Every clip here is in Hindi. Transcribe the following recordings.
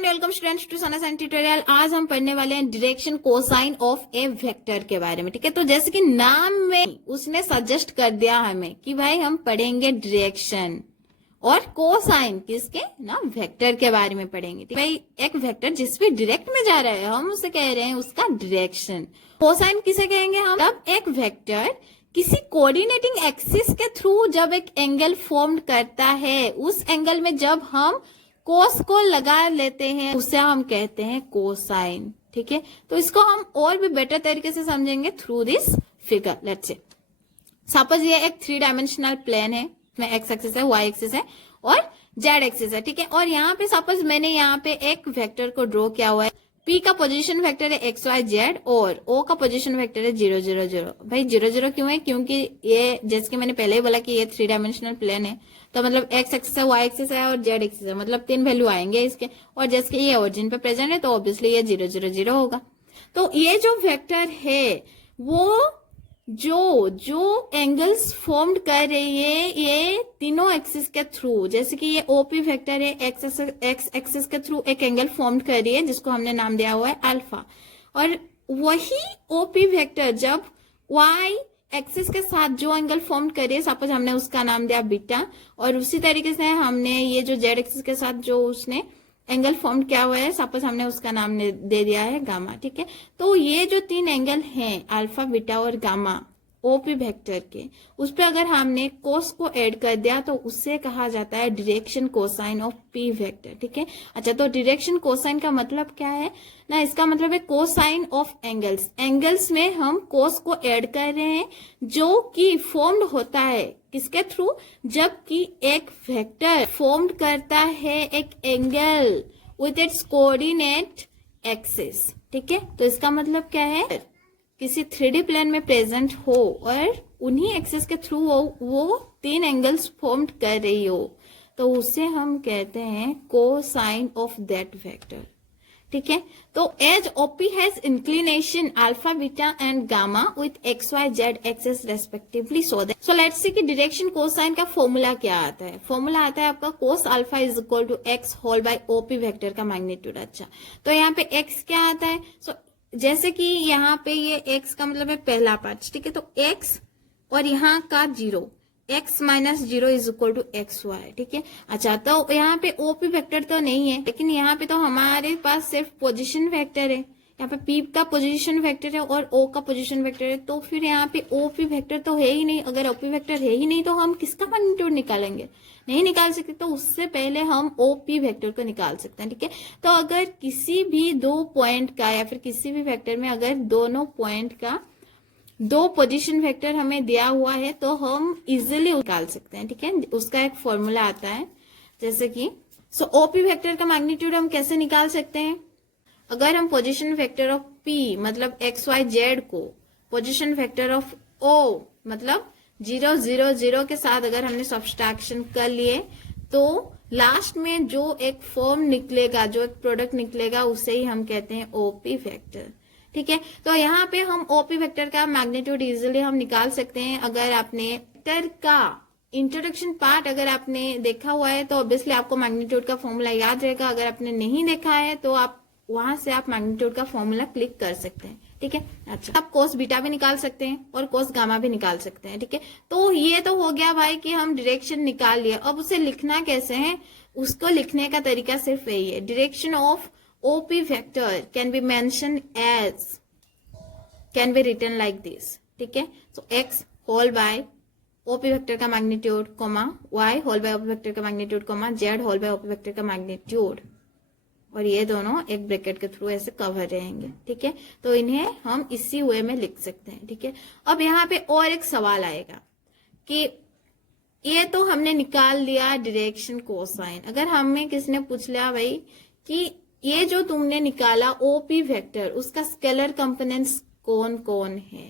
And welcome students to Sana sign tutorial. आज हम पढ़ने वाले हैं direction cosine of a vector के बारे में। ठीक है, तो जैसे कि नाम में उसने सजेस्ट कर दिया हमें कि भाई हम पढ़ेंगे डायरेक्शन और कोसाइन किसके ना वेक्टर के बारे में पढ़ेंगे। ठीक है भाई, एक वेक्टर जिस पे डायरेक्ट में जा रहा है हम उसे कह रहे हैं उसका डायरेक्शन। कोसाइन किसे कहेंगे हम? जब एक वेक्टर किसी कोऑर्डिनेटिंग एक्सिस के थ्रू जब एक एंगल फॉर्म करता है, उस एंगल में जब हम कोस को लगा लेते हैं उसे हम कहते हैं कोसाइन। ठीक है, तो इसको हम और भी बेटर तरीके से समझेंगे through this figure. Let's say suppose ये एक 3 डायमेंशनल प्लेन है, इसमें एक्स एक्सिस है, वाई एक्सिस है और जेड एक्सिस है। ठीक है, और यहाँ पे सपोज मैंने यहाँ पे एक वेक्टर को ड्रॉ किया हुआ है। P का पोजीशन वेक्टर है एक्स वाई जेड और O का पोजीशन वेक्टर है 0 0 0। भाई 0 0 क्यों है? क्योंकि ये जैसे कि मैंने पहले ही बोला कि ये 3 डायमेंशनल प्लेन है, तो मतलब एक्स एक्सिस है, वाई एक्सिस है और जेड एक्सिस है, मतलब 3 वैल्यू आएंगे इसके। और जैसे कि ये ओरिजिन पे प्रेजेंट है तो ऑब्वियसली ये 0 0 0 होगा। तो ये जो वेक्टर है वो जो एंगल्स फॉर्म्ड कर रही है ये तीनों एक्सिस के थ्रू, जैसे कि ये ओपी वेक्टर है एक्स एक्सिस के थ्रू एक एंगल फॉर्म्ड कर रही है जिसको हमने नाम दिया हुआ है अल्फा। और वही ओपी वेक्टर जब वाई एक्सिस के साथ जो एंगल फॉर्म कर रही है, सपोज हमने उसका नाम दिया बीटा, और उसी तरीके से हमने ये जो जेड एक्सिस के साथ जो उसने एंगल फॉर्म किया हुआ है, सपोज हमने उसका नाम दे दिया है गामा। ठीक है, तो ये जो 3 एंगल हैं अल्फा बीटा और गामा ओपी वेक्टर के, उस पर अगर हमने कोस को ऐड कर दिया तो उससे कहा जाता है direction cosine of P vector. ठीक है, अच्छा तो डायरेक्शन कोसाइन का मतलब क्या है ना? इसका मतलब है कोसाइन ऑफ एंगल्स। एंगल्स में हम कोस को ऐड कर रहे हैं जो कि फॉर्म्ड होता है किसके थ्रू? जबकि एक वेक्टर फॉर्म्ड करता है एक angle with its coordinate axis. ठीक है, तो इसका मतलब क्या है? किसी 3D प्लेन में प्रेजेंट हो और उन्हीं एक्सिस के थ्रू वो 3 एंगल्स फॉर्म्ड कर रही हो, तो उसे हम कहते हैं कोसाइन ऑफ दैट वेक्टर। ठीक है, तो as OP has inclination alpha beta and gamma with x y z axis respectively, so let's see कि डायरेक्शन कोसाइन का फॉर्मूला क्या आता है। फॉर्मूला आता है आपका cos alpha is equal to x whole by OP vector का मैग्नीट्यूड। अच्छा, तो यहाँ पे एक्स क्या आता है? सो जैसे कि यहाँ पे ये x का मतलब है पहला पार्ट। ठीक है, तो x और यहाँ का 0, x minus 0 is equal to x y. ठीक है, अच्छा तो यहाँ पे ओपी वेक्टर तो नहीं है, लेकिन यहाँ पे तो हमारे पास सिर्फ पोजीशन वेक्टर है। यहाँ पे P का पोजीशन वेक्टर है और O का पोजीशन वेक्टर है, तो फिर यहाँ पे OP वेक्टर तो है ही नहीं। अगर OP वेक्टर है ही नहीं तो हम किसका मैग्नीट्यूड निकालेंगे? नहीं निकाल सकते, तो उससे पहले हम OP वेक्टर को निकाल सकते हैं। ठीक है, तो अगर किसी भी 2 पॉइंट का या फिर किसी भी वेक्टर में अगर दोनों पॉइंट का 2 पोजीशन वेक्टर हमें दिया हुआ है तो हम इजिली निकाल सकते हैं। ठीक है, उसका एक फॉर्मूला आता है, जैसे कि OP वेक्टर का मैग्नीट्यूड हम कैसे निकाल सकते हैं? अगर हम पोजीशन वेक्टर ऑफ P मतलब एक्स वाई जेड को पोजीशन वेक्टर ऑफ O मतलब 0 0 0 के साथ अगर हमने सब्सट्रैक्शन कर लिए तो लास्ट में जो एक फॉर्म निकलेगा, जो एक प्रोडक्ट निकलेगा, उसे ही हम कहते हैं ओपी वेक्टर। ठीक है, तो यहाँ पे हम ओपी वेक्टर का मैग्नीट्यूड इजिली हम निकाल सकते हैं। अगर आपने वेक्टर का इंट्रोडक्शन पार्ट अगर आपने देखा हुआ है तो ऑब्वियसली आपको मैग्नीट्यूड का फॉर्मूला याद रहेगा। अगर आपने नहीं देखा है तो आप वहां से आप मैग्नीट्यूड का फॉर्मूला क्लिक कर सकते हैं। ठीक है, अच्छा आप कोस बीटा भी निकाल सकते हैं और कोस गामा भी निकाल सकते हैं। ठीक है, तो ये तो हो गया भाई कि हम डायरेक्शन निकाल लिया। अब उसे लिखना कैसे है? उसको लिखने का तरीका सिर्फ यही है। Direction of OP vector can be mention as, can be written like this. ठीक है, so x whole by OP vector का magnitude comma y whole by OP vector का magnitude comma z whole by OP vector का मैग्नीट्यूड, और ये दोनों एक ब्रैकेट के थ्रू ऐसे कवर रहेंगे। ठीक है, तो इन्हें हम इसी वे में लिख सकते हैं। ठीक है, अब यहाँ पे और एक सवाल आएगा कि ये तो हमने निकाल लिया डायरेक्शन कोसाइन। अगर हमें किसी ने पूछ लिया भाई कि ये जो तुमने निकाला ओपी वेक्टर उसका स्केलर कंपोनेंट्स कौन कौन है,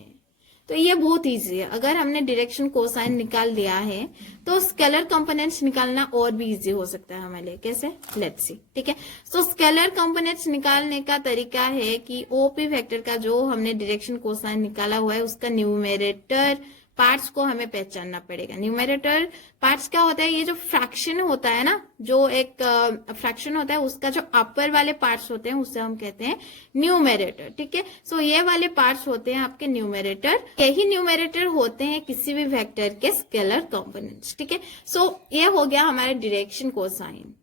तो ये बहुत इजी है। अगर हमने डायरेक्शन कोसाइन निकाल लिया है तो स्केलर कंपोनेंट्स निकालना और भी इजी हो सकता है हमारे लिए। कैसे? Let's see. ठीक है, सो स्केलर कंपोनेंट्स निकालने का तरीका है कि ओपी वेक्टर का जो हमने डायरेक्शन कोसाइन निकाला हुआ है उसका न्यूमेरेटर पार्ट्स को हमें पहचानना पड़ेगा। न्यूमरेटर पार्ट्स क्या होता है, ये जो फ्रैक्शन होता है ना, जो एक फ्रैक्शन होता है उसका जो अपर वाले पार्ट्स होते हैं उससे हम कहते हैं न्यूमरेटर। ठीक है, सो ये वाले पार्ट्स होते हैं आपके न्यूमरेटर। यही न्यूमरेटर होते हैं किसी भी वेक्टर के स्केलर कंपोनेंट्स। ठीक है, सो ये हो गया हमारा direction cosine.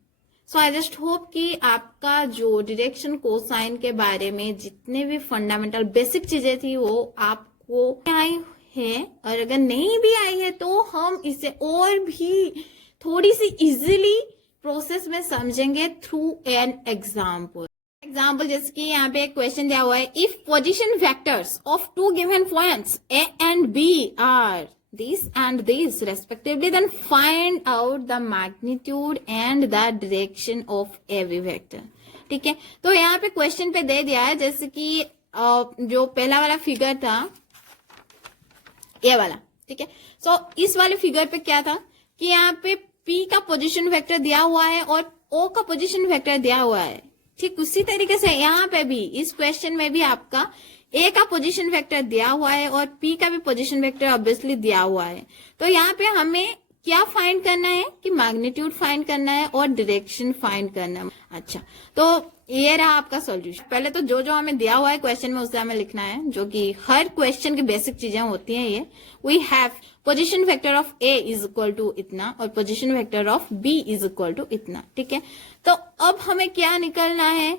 So I just hope कि आपका जो डायरेक्शन कोसाइन के बारे में जितने भी फंडामेंटल बेसिक चीजें थी वो आपको आई है, और अगर नहीं भी आई है तो हम इसे और भी थोड़ी सी इजीली प्रोसेस में समझेंगे थ्रू एन एग्जाम्पल जैसे कि यहाँ पे एक क्वेश्चन दिया हुआ है, if position vectors of two given points A and B are this and this respectively, then find out the magnitude and the direction of every vector। ठीक है, तो यहाँ पे क्वेश्चन पे दे दिया है, जैसे कि जो पहला वाला फिगर था ये वाला। ठीक है, सो इस वाले फिगर पे क्या था कि यहाँ पे P का पोजीशन वेक्टर दिया हुआ है और O का पोजीशन वेक्टर दिया हुआ है। ठीक उसी तरीके से यहाँ पे भी इस क्वेश्चन में भी आपका ए का पोजीशन वेक्टर दिया हुआ है और पी का भी पोजीशन वेक्टर ऑब्वियसली दिया हुआ है। तो यहाँ पे हमें क्या फाइंड करना है कि मैग्नीट्यूड फाइंड करना है और डायरेक्शन फाइंड करना है। अच्छा, तो ये रहा आपका सॉल्यूशन। पहले तो जो जो हमें दिया हुआ है क्वेश्चन में उससे हमें लिखना है, जो कि हर क्वेश्चन की बेसिक चीजें होती हैं। ये we have position vector of A is equal to इतना और position vector of B is equal to इतना। ठीक है, तो अब हमें क्या निकलना है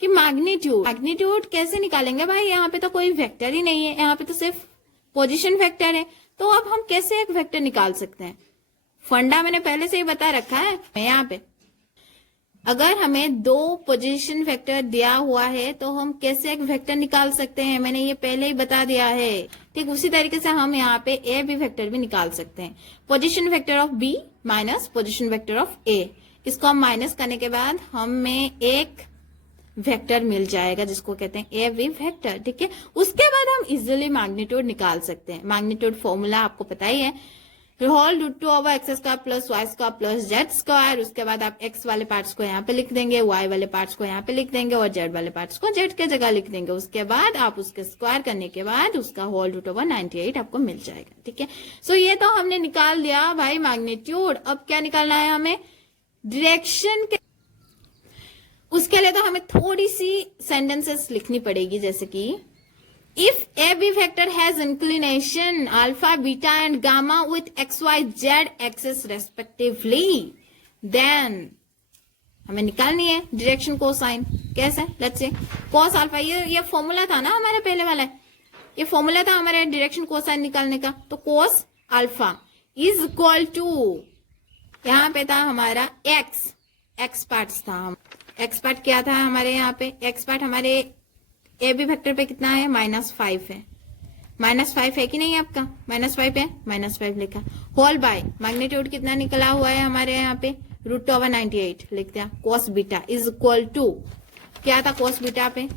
कि मैग्नीट्यूड कैसे निकालेंगे भाई, यहाँ पे तो कोई वेक्टर ही नहीं है, यहाँ पे तो सिर्फ पोजीशन वेक्टर है। तो अब हम कैसे एक वेक्टर निकाल सकते हैं, फंडा मैंने पहले से ही बता रखा है। यहाँ पे अगर हमें दो पोजीशन वेक्टर दिया हुआ है तो हम कैसे एक वेक्टर निकाल सकते हैं, मैंने ये पहले ही बता दिया है। ठीक उसी तरीके से हम यहाँ पे ए बी वेक्टर भी निकाल सकते हैं। Position vector of B minus position vector of A, इसको हम माइनस करने के बाद हमें एक वेक्टर मिल जाएगा जिसको कहते हैं ए बी वेक्टर। ठीक है, उसके बाद हम इजिली मैग्नीट्यूड निकाल सकते हैं। मैग्नीट्यूड फॉर्मूला आपको पता ही है, whole root to over x square plus y square plus z square. उसके बाद आप एक्स वाले पार्ट्स को यहाँ पे लिख देंगे, वाई वाले पार्ट्स को यहाँ पे लिख देंगे और जेड वाले पार्ट्स को जेड के जगह लिख देंगे। उसके बाद आप उसके स्क्वायर करने के बाद उसका होल रूट ओवर 98 आपको मिल जाएगा। ठीक है, सो ये तो हमने निकाल लिया भाई मैग्नीट्यूड। अब क्या निकालना है हमें, डायरेक्शन के। उसके लिए तो हमें थोड़ी सी सेंटेंसेस लिखनी पड़ेगी, जैसे कि if A B vector has inclination alpha beta and gamma with x y z axes respectively, then हमें निकालनी है डायरेक्शन कोसाइन। कैसे, लेट्स से कॉस अल्फा, ये फॉर्मूला था ना हमारे पहले वाला, ये फॉर्मूला था हमारे डायरेक्शन कोसाइन निकालने का। तो cos alpha is equal to, यहाँ पे था हमारा एक्स पार्ट था, एक्स पार्ट क्या था हमारे यहाँ पे, एक्स पार्ट हमारे ए बी वेक्टर पे कितना है, -5 है। -5 है कि नहीं आपका, -5 है, -5 लिखा, होल बाय मैग्नीट्यूड कितना निकला हुआ है हमारे यहाँ पे, रूट ओवर 98 लिख दिया। Cos beta is equal to, क्या था कॉस बीटा पे,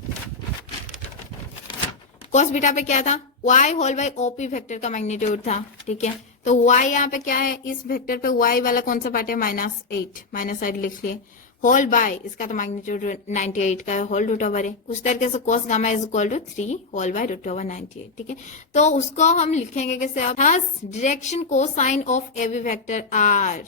कॉस बीटा पे क्या था, y whole by OP vector का मैग्नीट्यूड था। ठीक है, तो y यहाँ पे क्या है, इस वेक्टर पे y वाला कौन सा पार्ट है, -8 लिख लिए, होल बाय इसका तो मैग्नीट्यूड 98 का होल रूट ओवर है। उस तरीके से cos gamma is equal to 3 whole by root over 98। ठीक है, तो उसको हम लिखेंगे कैसे, thus direction cosine of every vector are,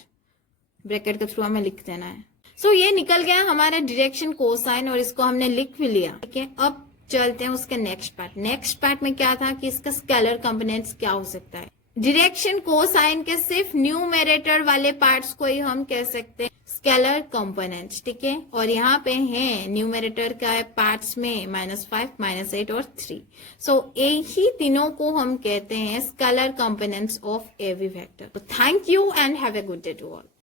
bracket के थ्रू हमें लिख देना है। सो ये निकल गया हमारा डायरेक्शन कोसाइन और इसको हमने लिख भी लिया। ठीक है, अब चलते हैं उसके नेक्स्ट पार्ट में क्या था कि इसका स्केलर कंपोनेंट्स क्या हो सकता है। डायरेक्शन कोसाइन के सिर्फ न्यूमरेटर वाले पार्ट्स को ही हम कह सकते हैं स्केलर कंपोनेंट्स। ठीक है, और यहाँ पे है न्यूमरेटर का पार्ट्स में -5, -8 और 3। सो यही तीनों को हम कहते हैं scalar components of every vector. Thank you and have a good day to all.